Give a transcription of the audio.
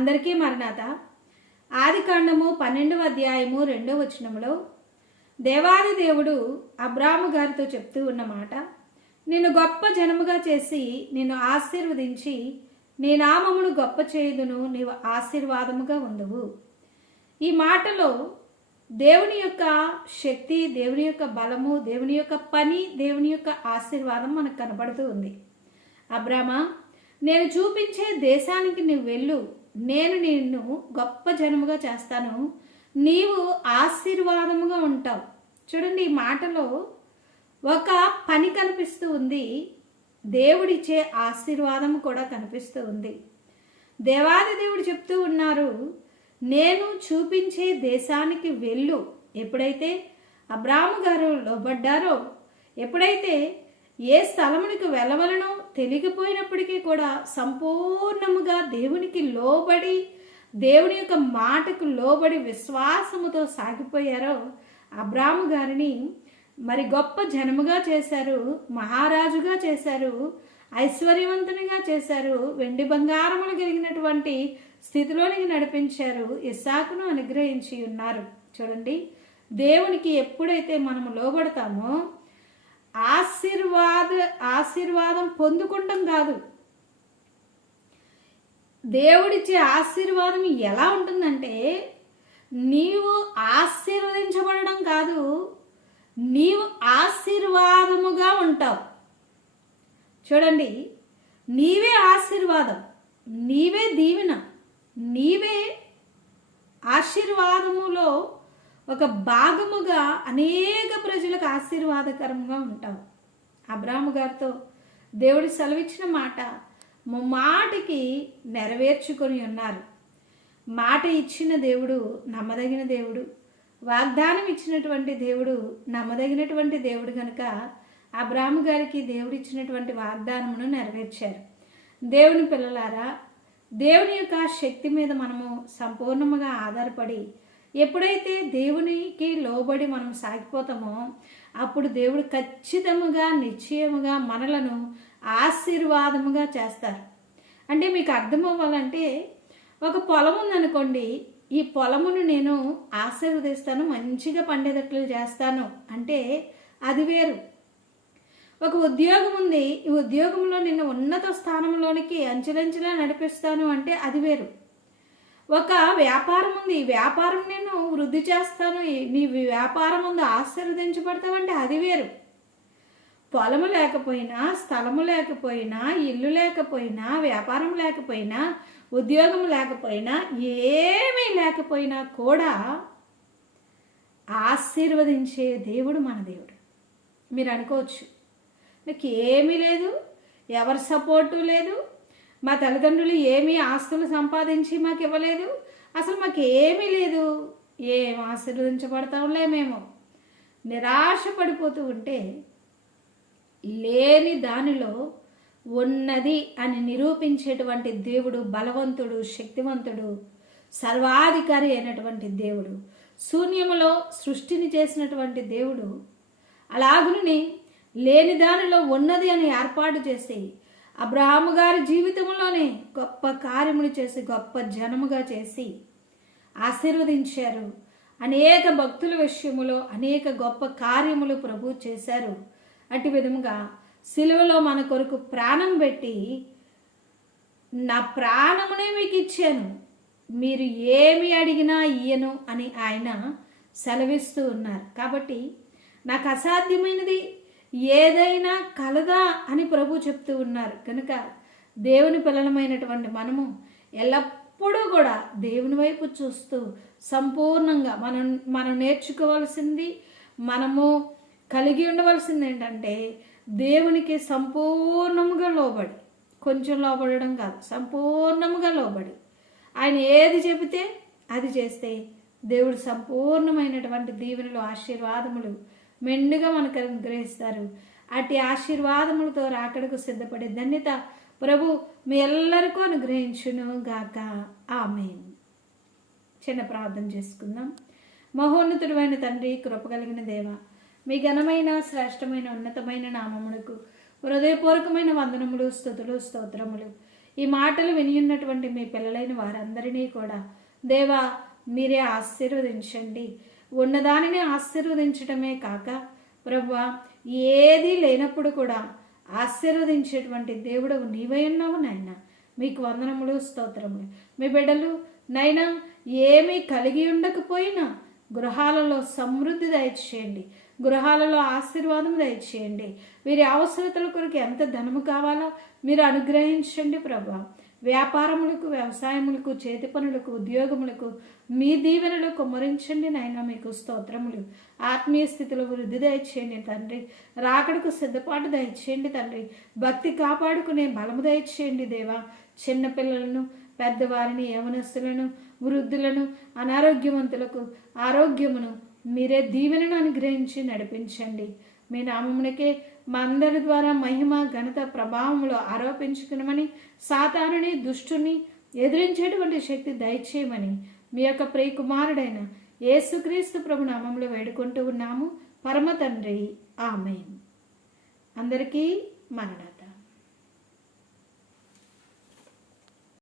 అందరికీ మరణాత. ఆదికాండము 12వ అధ్యాయము 2వ వచనములో దేవాది దేవుడు అబ్రాము గారితో చెప్తూ ఉన్నమాట, నిన్ను గొప్ప జనముగా చేసి నిన్ను ఆశీర్వదించి నీ నామమును గొప్ప చేయుదును, నీవు ఆశీర్వాదముగా ఉండువు. ఈ మాటలో దేవుని యొక్క శక్తి, దేవుని యొక్క బలము, దేవుని యొక్క పని, దేవుని యొక్క ఆశీర్వాదం మనకు కనబడుతూ ఉంది. అబ్రామా, నేను చూపించే దేశానికి నువ్వు వెళ్ళు, నేను నిన్ను గొప్ప జనముగా చేస్తాను, నీవు ఆశీర్వాదముగా ఉంటావు. చూడండి, ఈ మాటలో ఒక పని కనిపిస్తూ ఉంది, దేవుడిచ్చే ఆశీర్వాదం కూడా కనిపిస్తూ ఉంది. దేవాది దేవుడు చెప్తూ ఉన్నారు, నేను చూపించే దేశానికి వెళ్ళు. ఎప్పుడైతే అబ్రాము గారు లోబడ్డారో, ఎప్పుడైతే ఏ స్థలమునికి వెళ్ళవలనో తెలియకపోయినప్పటికీ కూడా సంపూర్ణముగా దేవునికి లోబడి, దేవుని యొక్క మాటకు లోబడి విశ్వాసముతో సాగిపోయారో, అబ్రాము గారిని మరి గొప్ప జనముగా చేశారు, మహారాజుగా చేశారు, ఐశ్వర్యవంతునిగా చేశారు, వెండి బంగారములు కలిగినటువంటి స్థితిలోనికి నడిపించారు, ఇస్సాకును అనుగ్రహించి ఉన్నారు. చూడండి, దేవునికి ఎప్పుడైతే మనము లోబడతామో ఆశీర్వాదం పొందుకుంటాం కాదు. దేవుడిచ్చే ఆశీర్వాదం ఎలా ఉంటుందంటే, నీవు ఆశీర్వదించబడడం కాదు, నీవు ఆశీర్వాదముగా ఉంటావు. చూడండి, నీవే ఆశీర్వాదం, నీవే దీవెన, నీవే ఆశీర్వాదములో ఒక భాగముగా అనేక ప్రజలకు ఆశీర్వాదకరంగా ఉంటావు. అబ్రాము గారితో దేవుడు సెలవిచ్చిన మాట మాటికి నెరవేర్చుకొని ఉన్నారు. మాట ఇచ్చిన దేవుడు నమ్మదగిన దేవుడు, వాగ్దానం ఇచ్చినటువంటి దేవుడు నమ్మదగినటువంటి దేవుడు కనుక అబ్రాము గారికి దేవుడు ఇచ్చినటువంటి వాగ్దానమును నెరవేర్చారు. దేవుని పిల్లలారా, దేవుని యొక్క శక్తి మీద మనము సంపూర్ణముగా ఆధారపడి ఎప్పుడైతే దేవునికి లోబడి మనం సాగిపోతామో, అప్పుడు దేవుడు ఖచ్చితముగా నిశ్చయముగా మనలను ఆశీర్వాదముగా చేస్తారు. అంటే మీకు అర్థం అవ్వాలంటే, ఒక పొలం ఉందనుకోండి, ఈ పొలమును నేను ఆశీర్వదిస్తాను, మంచిగా పండేటట్లు చేస్తాను అంటే అది వేరు. ఒక ఉద్యోగం ఉంది, ఈ ఉద్యోగంలో నిన్ను ఉన్నత స్థానంలోనికి అంచెలంచెలా నడిపిస్తాను అంటే అది వేరు. ఒక వ్యాపారం ఉంది, ఈ వ్యాపారం నేను వృద్ధి చేస్తాను, నీ వ్యాపారం ముందు ఆశీర్వదించబడతావంటే అది వేరు. పొలము లేకపోయినా, స్థలము లేకపోయినా, ఇల్లు లేకపోయినా, వ్యాపారం లేకపోయినా, ఉద్యోగం లేకపోయినా, ఏమీ లేకపోయినా కూడా ఆశీర్వదించే దేవుడు మన దేవుడు. మీరు అనుకోవచ్చు, నాకు ఏమీ లేదు, ఎవరి సపోర్టు లేదు, మా తల్లిదండ్రులు ఏమీ ఆస్తులు సంపాదించి మాకు ఇవ్వలేదు, అసలు మాకు ఏమీ లేదు, ఏం ఆశీర్వదించబడతాంలే మేము నిరాశ పడిపోతూ ఉంటే, లేని దానిలో ఉన్నది అని నిరూపించేటువంటి దేవుడు బలవంతుడు, శక్తివంతుడు, సర్వాధికారి అయినటువంటి దేవుడు, శూన్యములో సృష్టిని చేసినటువంటి దేవుడు, అలాగుని లేని దానిలో ఉన్నది అని ఏర్పాటు చేసి అబ్రాహాము గారి జీవితంలోనే గొప్ప కార్యములు చేసి గొప్ప జనముగా చేసి ఆశీర్వదించారు. అనేక భక్తుల విషయములో అనేక గొప్ప కార్యములు ప్రభు చేశారు. అటు విధముగా సిలువలో మన కొరకు ప్రాణం పెట్టి, నా ప్రాణమునే మీకు ఇచ్చాను, మీరు ఏమి అడిగినా ఇయ్యను అని ఆయన సెలవిస్తూ ఉన్నారు. కాబట్టి నాకు అసాధ్యమైనది ఏదైనా కలదా అని ప్రభు చెప్తూ ఉన్నారు. కనుక దేవుని పిల్లలమైనటువంటి మనము ఎల్లప్పుడూ కూడా దేవుని వైపు చూస్తూ సంపూర్ణంగా మనం నేర్చుకోవాల్సింది, మనము కలిగి ఉండవలసింది ఏంటంటే, దేవునికి సంపూర్ణముగా లోబడి, కొంచెం లోబడడం కాదు, సంపూర్ణముగా లోబడి ఆయన ఏది చెబితే అది చేస్తే దేవుడు సంపూర్ణమైనటువంటి దీవెనలు, ఆశీర్వాదములు మెండుగా మనకు అనుగ్రహిస్తారు. అట్టి ఆశీర్వాదములతో రాకడకు సిద్ధపడే ధన్యత ప్రభు మీ ಎಲ್ಲರಿಗೂ అనుగ్రహించును గాక. ఆమేన్. చిన్న ప్రార్థన చేసుకుందాం. మహోన్నతుడైన తండ్రి, కృప కలిగిన దేవ, మీ ఘనమైన శ్రేష్టమైన ఉన్నతమైన నామమునకు హృదయపూర్వకమైన వందనములు, స్తుతులు, స్తోత్రములు. ఈ మాటలు వినియున్నటువంటి మీ పిల్లలైన వారందరినీ కూడా దేవా మీరే ఆశీర్వదించండి. ఉన్నదానిని ఆశీర్వదించటమే కాక ప్రభువా ఏదీ లేనప్పుడు కూడా ఆశీర్వదించేటువంటి దేవుడు నీవై ఉన్నావు నాయన. మీకు వందనములు, స్తోత్రములు. మీ బిడ్డలు నైనా ఏమీ కలిగి ఉండకపోయినా గృహాలలో సమృద్ధి దయచేయండి, గృహాలలో ఆశీర్వాదం దయచేయండి. వీరి అవసరతల కొరకు ఎంత ధనము కావాలో మీరు అనుగ్రహించండి ప్రభా. వ్యాపారములకు, వ్యవసాయములకు, చేతి పనులకు, ఉద్యోగములకు మీ దీవెనలు కుమ్మరించండి నాయన. మీకు స్తోత్రములు. ఆత్మీయ స్థితిలో వృద్ధి దయచేయండి తండ్రి. రాకడకు సిద్ధపాటు దయచేయండి తండ్రి. భక్తి కాపాడుకునే బలము దయచేయండి దేవా. చిన్నపిల్లలను, పెద్దవారిని, యవనస్తులను, వృద్ధులను, అనారోగ్యవంతులకు ఆరోగ్యమును మీరే దీవెనను అనుగ్రహించి నడిపించండి. మీ నామమునకే మా అందరి ద్వారా మహిమ, ఘనత, ప్రభావములు ఆరోపించుకునమని, సాతానుని, దుష్టుని ఎదిరించేటువంటి శక్తి దయచేయమని మీ యొక్క ప్రియ కుమారుడైన యేసుక్రీస్తు ప్రభు నామములో వేడుకుంటూ ఉన్నాము పరమ తండ్రి. ఆమేన్. అందరికీ మరణాత.